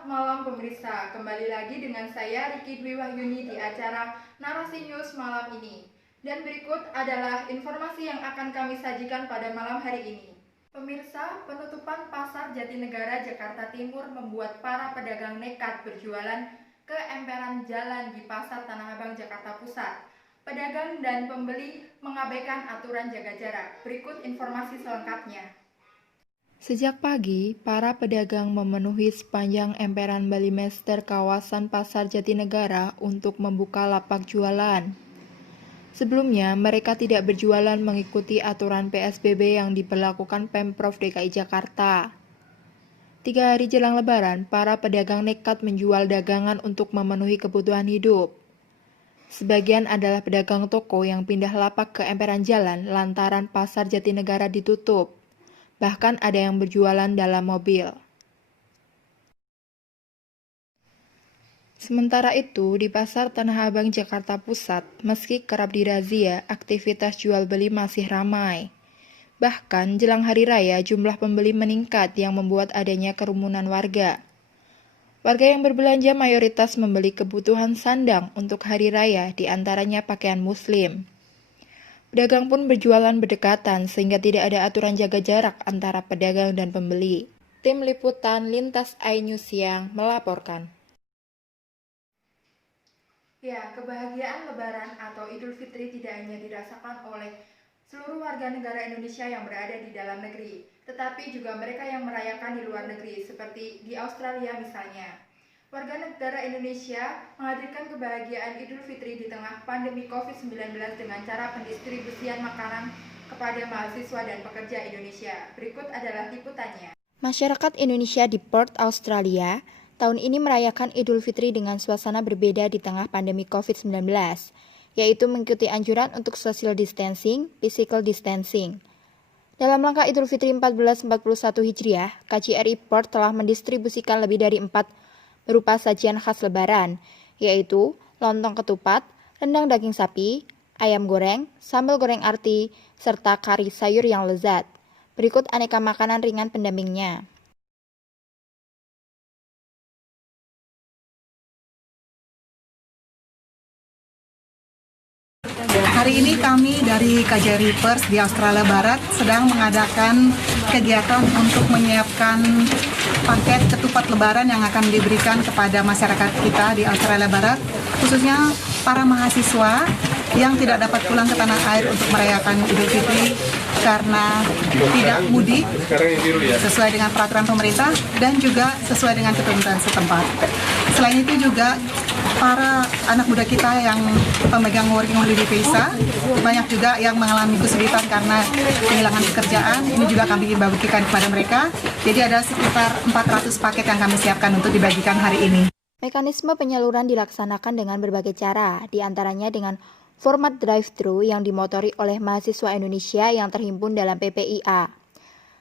Malam pemirsa, kembali lagi dengan saya Riki Dwi Wahyuni di acara Narasi News malam ini. Dan berikut adalah informasi yang akan kami sajikan pada malam hari ini. Pemirsa, penutupan Pasar Jatinegara Jakarta Timur membuat para pedagang nekat berjualan ke emperan jalan di Pasar Tanah Abang Jakarta Pusat. Pedagang dan pembeli mengabaikan aturan jaga jarak. Berikut informasi selengkapnya. Sejak pagi, para pedagang memenuhi sepanjang emperan Balimester kawasan Pasar Jatinegara untuk membuka lapak jualan. Sebelumnya, mereka tidak berjualan mengikuti aturan PSBB yang diberlakukan Pemprov DKI Jakarta. 3 hari jelang Lebaran, para pedagang nekat menjual dagangan untuk memenuhi kebutuhan hidup. Sebagian adalah pedagang toko yang pindah lapak ke emperan jalan lantaran Pasar Jatinegara ditutup. Bahkan ada yang berjualan dalam mobil. Sementara itu, di Pasar Tanah Abang Jakarta Pusat, meski kerap dirazia, aktivitas jual beli masih ramai. Bahkan, jelang hari raya, jumlah pembeli meningkat yang membuat adanya kerumunan warga. Warga yang berbelanja mayoritas membeli kebutuhan sandang untuk hari raya, di antaranya pakaian muslim. Pedagang pun berjualan berdekatan sehingga tidak ada aturan jaga jarak antara pedagang dan pembeli. Tim Liputan Lintas iNews Siang melaporkan. Ya, kebahagiaan Lebaran atau Idul Fitri tidak hanya dirasakan oleh seluruh warga negara Indonesia yang berada di dalam negeri, tetapi juga mereka yang merayakan di luar negeri, seperti di Australia misalnya. Warga negara Indonesia menghadirkan kebahagiaan Idul Fitri di tengah pandemi COVID-19 dengan cara pendistribusian makanan kepada mahasiswa dan pekerja Indonesia. Berikut adalah liputannya. Masyarakat Indonesia di Perth, Australia, tahun ini merayakan Idul Fitri dengan suasana berbeda di tengah pandemi COVID-19, yaitu mengikuti anjuran untuk social distancing, physical distancing. Dalam rangka Idul Fitri 1441 Hijriah, KJRI Perth telah mendistribusikan lebih dari 4 berupa sajian khas Lebaran, yaitu lontong ketupat, rendang daging sapi, ayam goreng, sambal goreng arti, serta kari sayur yang lezat. Berikut aneka makanan ringan pendampingnya. Hari ini kami dari KJRI Perth di Australia Barat sedang mengadakan kegiatan untuk menyiapkan paket ketupat Lebaran yang akan diberikan kepada masyarakat kita di Australia Barat, khususnya para mahasiswa yang tidak dapat pulang ke tanah air untuk merayakan Idul Fitri karena tidak mudik sesuai dengan peraturan pemerintah dan juga sesuai dengan ketentuan setempat. Selain itu juga para anak muda kita yang pemegang working holiday visa banyak juga yang mengalami kesulitan karena kehilangan pekerjaan. Ini juga kami bagikan kepada mereka. Jadi ada sekitar 400 paket yang kami siapkan untuk dibagikan hari ini. Mekanisme penyaluran dilaksanakan dengan berbagai cara, diantaranya dengan format drive-thru yang dimotori oleh mahasiswa Indonesia yang terhimpun dalam PPIA,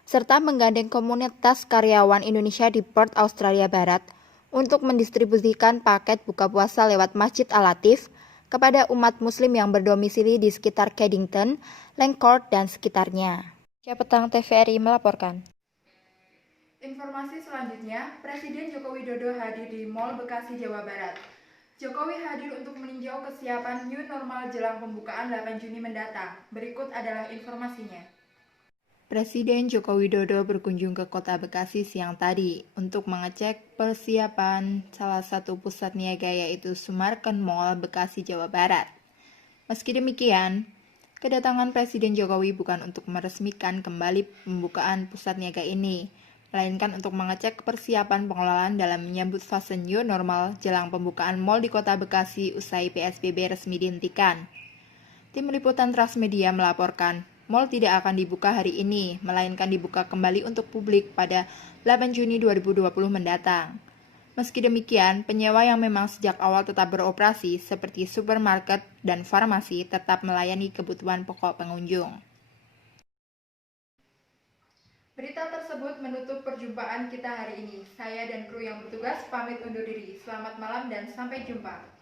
serta menggandeng komunitas karyawan Indonesia di Perth, Australia Barat, untuk mendistribusikan paket buka puasa lewat Masjid Al-Latif kepada umat muslim yang berdomisili di sekitar Caddington, Langcourt, dan sekitarnya. Petang TVRI melaporkan. Informasi selanjutnya, Presiden Joko Widodo hadir di Mall Bekasi, Jawa Barat. Jokowi hadir untuk meninjau kesiapan new normal jelang pembukaan 8 Juni mendatang. Berikut adalah informasinya. Presiden Joko Widodo berkunjung ke Kota Bekasi siang tadi untuk mengecek persiapan salah satu pusat niaga yaitu Sumarken Mall Bekasi, Jawa Barat. Meski demikian, kedatangan Presiden Jokowi bukan untuk meresmikan kembali pembukaan pusat niaga ini, melainkan untuk mengecek persiapan pengelolaan dalam menyambut fase new normal jelang pembukaan mal di Kota Bekasi usai PSBB resmi dihentikan. Tim Liputan Transmedia melaporkan, mal tidak akan dibuka hari ini, melainkan dibuka kembali untuk publik pada 8 Juni 2020 mendatang. Meski demikian, penyewa yang memang sejak awal tetap beroperasi seperti supermarket dan farmasi tetap melayani kebutuhan pokok pengunjung. Berita tersebut menutup perjumpaan kita hari ini. Saya dan kru yang bertugas pamit undur diri. Selamat malam dan sampai jumpa.